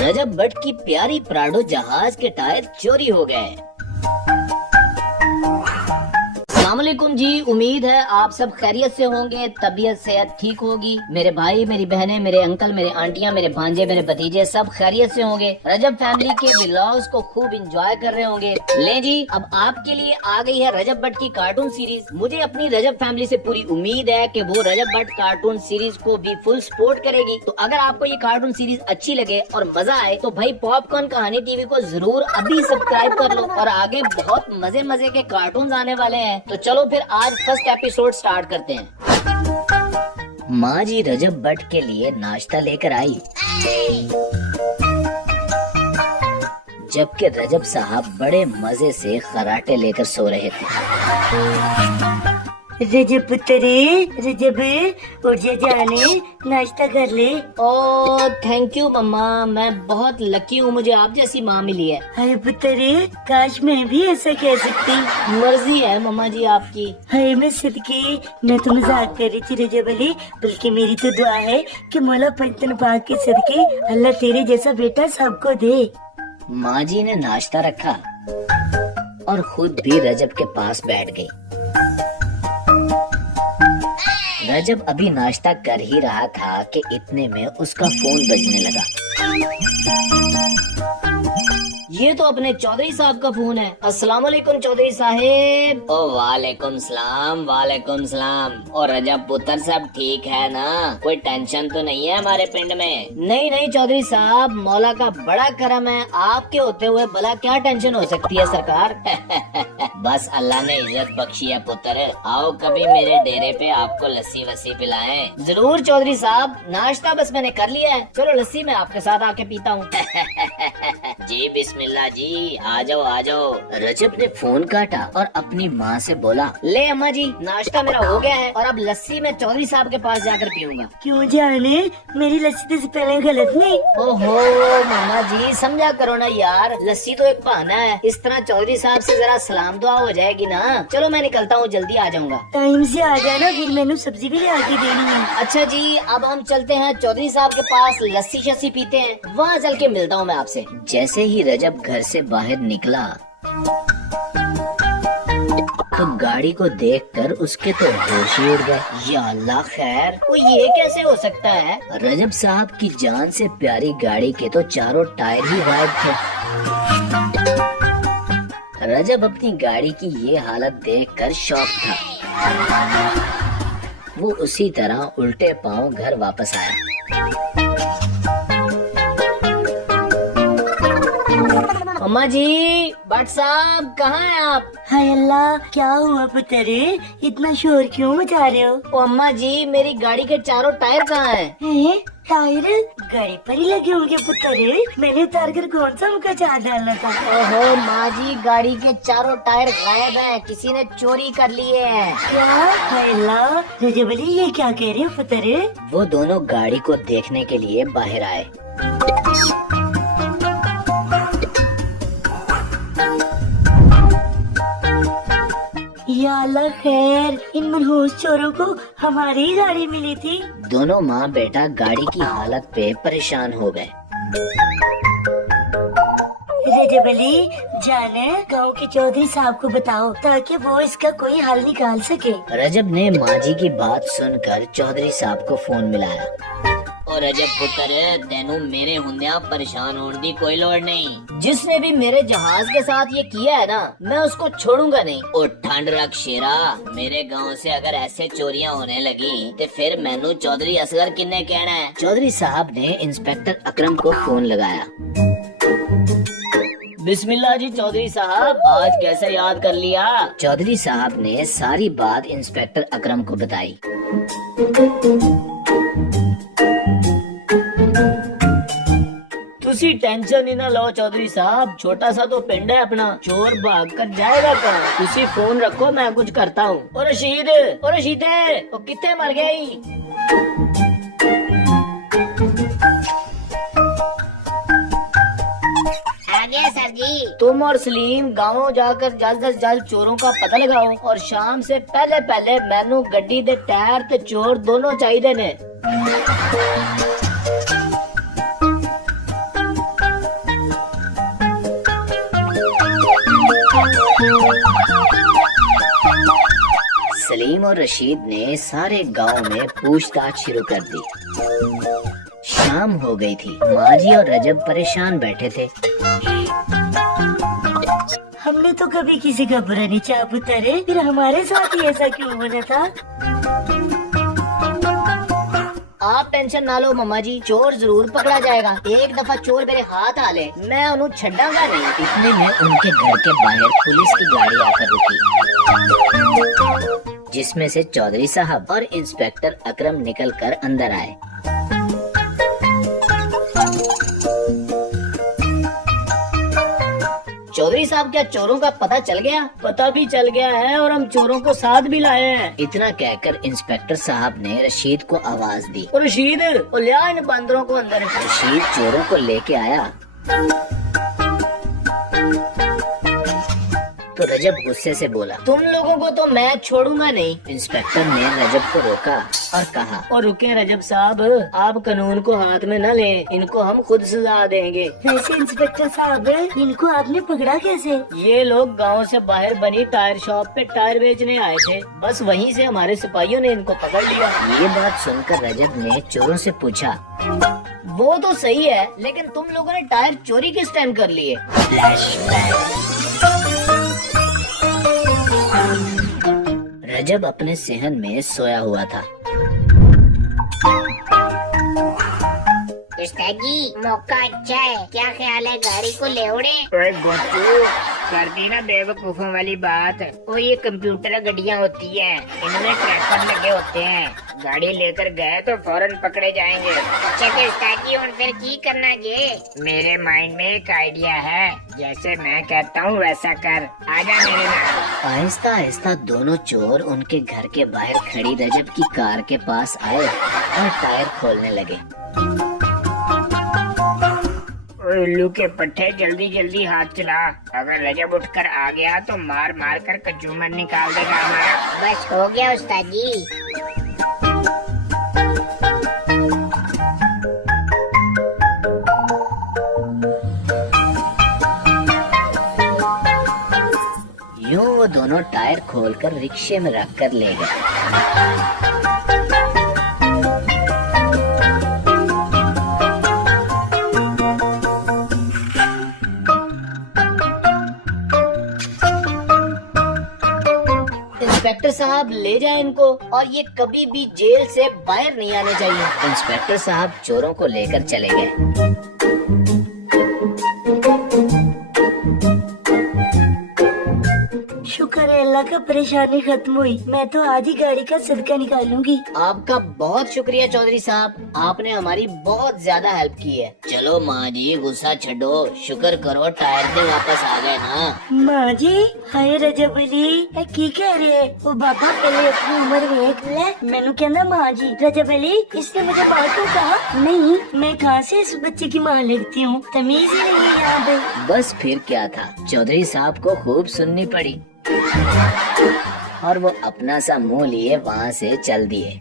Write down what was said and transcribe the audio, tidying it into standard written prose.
रजब भट्ट की प्यारी प्राडो जहाज के टायर चोरी हो गए। अस्सलामुअलैकुम जी, उम्मीद है आप सब खैरियत से होंगे, तबीयत सेहत ठीक होगी। मेरे भाई, मेरी बहनें, मेरे अंकल, मेरे आंटियां, मेरे भांजे, मेरे भतीजे सब खैरियत से होंगे। रजब फैमिली के व्लॉग्स को खूब एंजॉय कर रहे होंगे। ले जी, अब आपके लिए आ गई है रजब भट्ट की कार्टून सीरीज। मुझे अपनी रजब फैमिली से पूरी उम्मीद है कि वो रजब भट्ट कार्टून सीरीज को भी फुल सपोर्ट करेगी। तो अगर आपको ये कार्टून सीरीज अच्छी लगे और मजा आए तो भाई पॉपकॉर्न कहानी टीवी को जरूर अभी सब्सक्राइब कर लो, और आगे बहुत मजे मजे के कार्टून आने वाले हैं। तो चलो फिर आज फर्स्ट एपिसोड स्टार्ट करते हैं। माँ जी रजब भट्ट के लिए नाश्ता लेकर आई, जबकि रजब साहब बड़े मजे से खराटे लेकर सो रहे थे। रजब पुत्रे, रजब उठ जा जाने, नाश्ता कर ले। ओ थैंक यू मम्मा, मैं बहुत लकी हूँ, मुझे आप जैसी माँ मिली है। हाय पुत्रे, काश मैं भी ऐसा कह सकती। मर्जी है मम्मा जी आपकी। हाय मैं सदके, मैं तो मजाक कर रही थी रजब अली, बल्कि मेरी तो दुआ है कि मौला पंचतन पाक के सदके अल्लाह तेरे जैसा बेटा सबको दे। माँ जी ने नाश्ता रखा और खुद भी रजब के पास बैठ गई। रजब अभी नाश्ता कर ही रहा था कि इतने में उसका फोन बजने लगा। ये तो अपने चौधरी साहब का फोन है। अस्सलाम वालेकुम चौधरी साहेब। ओ वालेकुम सलाम, वालेकुम सलाम। और रजब पुत्र सब ठीक है ना? कोई टेंशन तो नहीं है हमारे पिंड में? नहीं नहीं चौधरी साहब, मौला का बड़ा करम है, आपके होते हुए भला क्या टेंशन हो सकती है सरकार। बस अल्लाह ने इज्जत बख्शी है पुत्र, आओ कभी मेरे डेरे पे आपको लस्सी वस्सी पिलाएं। जरूर चौधरी साहब, नाश्ता बस मैंने कर लिया है, चलो लस्सी मैं आपके साथ आके पीता हूँ। जी बिस्मिल्लाह जी, आ जाओ आ जाओ। रजब ने फोन काटा और अपनी माँ से बोला, ले अम्मा जी नाश्ता मेरा हो गया है और अब लस्सी मैं चौधरी साहब के पास जाकर पीऊंगा। क्यों जाने, मेरी लस्सी से पहले गलत नहीं। ओहो मामा जी, समझा करो ना यार, लस्सी तो एक बहाना है, इस तरह चौधरी साहब से जरा सलाम दुआ हो जाएगी ना। चलो मैं निकलता हूँ, जल्दी आ जाऊंगा। टाइम से आ जाना, फिर मैंने सब्जी भी ले आके देनी है। अच्छा जी, अब हम चलते हैं चौधरी साहब के पास, लस्सी शस्सी पीते हैं, वहाँ चल के मिलता हूँ मैं आपसे। जैसे ही रजब घर से बाहर निकला तो गाड़ी को देखकर उसके तो होश ही उड़ गए। या अल्लाह खैर, वो ये कैसे हो सकता है? रजब साहब की जान से प्यारी गाड़ी के तो चारों टायर ही गायब थे। रजब अपनी गाड़ी की ये हालत देखकर शॉक था। वो उसी तरह उल्टे पांव घर वापस आया। अम्मा जी, भट्ट साहब कहाँ हैं आप? हाय अल्लाह, क्या हुआ पुत्रे, इतना शोर क्यों मचा रहे हो? ओ अम्मा जी, मेरी गाड़ी के चारों टायर कहाँ हैं? टायर गाड़ी पर ही लगे होंगे पुत्रे, मैंने उतार कर कौन सा उनका चार डालना था। ओहो माँ जी, गाड़ी के चारों टायर गायब हैं, किसी ने चोरी कर लिए हैं। क्या? हाय अल्लाह, रजब अली ये क्या कह रहे हो पुत्रे? वो दोनों गाड़ी को देखने के लिए बाहर आए। या अल्लाह खैर, इन मनहूस चोरों को हमारी ही गाड़ी मिली थी। दोनों माँ बेटा गाड़ी की हालत पे परेशान हो गए। रजब अली, जाने गांव के चौधरी साहब को बताओ ताकि वो इसका कोई हल निकाल सके। रजब ने माँ जी की बात सुनकर चौधरी साहब को फोन मिलाया। और रजब पुत्र, तेनू मेरे हुंदिया परेशान होने की कोई लोड़ नहीं। जिसने भी मेरे जहाज के साथ ये किया है ना, मैं उसको छोड़ूंगा नहीं। और ठंड रख शेरा, मेरे गांव से अगर ऐसे चोरियां होने लगी तो फिर मैनू चौधरी असगर किन्ने कहना है। चौधरी साहब ने इंस्पेक्टर अकरम को फोन लगाया। बिस्मिल्लाह जी चौधरी साहब, आज कैसे याद कर लिया? चौधरी साहब ने सारी बात इंस्पेक्टर अकरम को बताई। तुसी टेंशन ही ना लो चौधरी साहब, छोटा सा तो पिंड है अपना, चोर भाग कर जाएगा कहाँ? तुसी फोन रखो, मैं कुछ करता हूँ। और रशीद, और रशीदे, वो कितने मर गई? सर जी, तुम और सलीम गाँव जाकर जल्द से जल्द चोरों का पता लगाओ और शाम से पहले पहले मैनू गड्डी दे टायर ते चोर दोनों चाहिए ने। सलीम और रशीद ने सारे गांव में पूछताछ शुरू कर दी। शाम हो गई थी। माजी और रजब परेशान बैठे थे। हमने तो कभी किसी का बुरा नहीं चाह उतारे, फिर हमारे साथ ही ऐसा क्यों होना था? आप टेंशन ना लो मम्मा जी, चोर जरूर पकड़ा जाएगा। एक दफा चोर मेरे हाथ आ ले, मैं उन्हें छड़ांगा नहीं। इतने में उनके घर के बाहर पुलिस की गाड़ी आकर रुकी, जिसमें से चौधरी साहब और इंस्पेक्टर अकरम निकलकर अंदर आए। चौधरी साहब, क्या चोरों का पता चल गया? पता भी चल गया है और हम चोरों को साथ भी लाए हैं। इतना कहकर इंस्पेक्टर साहब ने रशीद को आवाज दी। और रशीद, ले आ इन बंदरों को अंदर। रशीद चोरों को लेके आया तो रजब गुस्से से बोला, तुम लोगों को तो मैं छोड़ूंगा नहीं। इंस्पेक्टर ने रजब को रोका और कहा, और रुके रजब साहब, आप कानून को हाथ में न लें, इनको हम खुद सजा देंगे। वैसे इंस्पेक्टर साहब, इनको आपने पकड़ा कैसे? ये लोग गांव से बाहर बनी टायर शॉप पे टायर बेचने आए थे, बस वहीं से हमारे सिपाहियों ने इनको पकड़ लिया। ये बात सुनकर रजब ने चोरों से पूछा, वो तो सही है, लेकिन तुम लोगों ने टायर चोरी किस टाइम कर लिए? रजब अपने सेहन में सोया हुआ था। उस्ताद जी, मौका अच्छा है, क्या ख्याल है गाड़ी को ले उड़े? ओए गोचू, कर दी ना बेवकूफों वाली बात। वो ये कंप्यूटर गड्डियाँ होती हैं, इनमें ट्रैकर लगे होते हैं। गाड़ी लेकर गए तो फौरन पकड़े जाएंगे। अच्छा तो उस्ताद जी, और फिर की करना जे? मेरे माइंड में एक आइडिया है, जैसे मैं कहता हूँ वैसा कर। आजा मेरे नाम। आहिस्ता आहिस्ता दोनों चोर उनके घर के बाहर खड़ी रजब की कार के पास आए और टायर खोलने लगे। उल्लू के पट्टे, जल्दी जल्दी हाथ चला। अगर रजब उठकर आ गया तो मार मार कर कचूमर निकाल देगा हमारा। बस हो गया उस्ताद जी। यूं वो दोनों टायर खोलकर रिक्शे में रखकर ले गए। इंस्पेक्टर साहब, ले जाए इनको, और ये कभी भी जेल से बाहर नहीं आने चाहिए। इंस्पेक्टर साहब चोरों को लेकर चले गए। शुक्र है अल्लाह का परेशानी खत्म हुई। मैं तो आज ही गाड़ी का सदका निकालूंगी। आपका बहुत शुक्रिया चौधरी साहब, आपने हमारी बहुत ज्यादा हेल्प की है। चलो माँ जी, गुस्सा छो, शुक्र करो टायर से वापस आ गए ना। माँ जी, हाय रजब अली, की कह रहे हैं? वो बाबा पहले अपनी उम्र देख ले। मैंने कहना माँ जी, रजब अली, इसने मुझे बात को कहा नहीं। मैं कहाँ से इस बच्चे की माँ लगती हूँ, तमीज ही नहीं है यहाँ पे। बस फिर क्या था, चौधरी साहब को खूब सुननी पड़ी और वो अपना सा मुंह लिए वहाँ से चल दिए।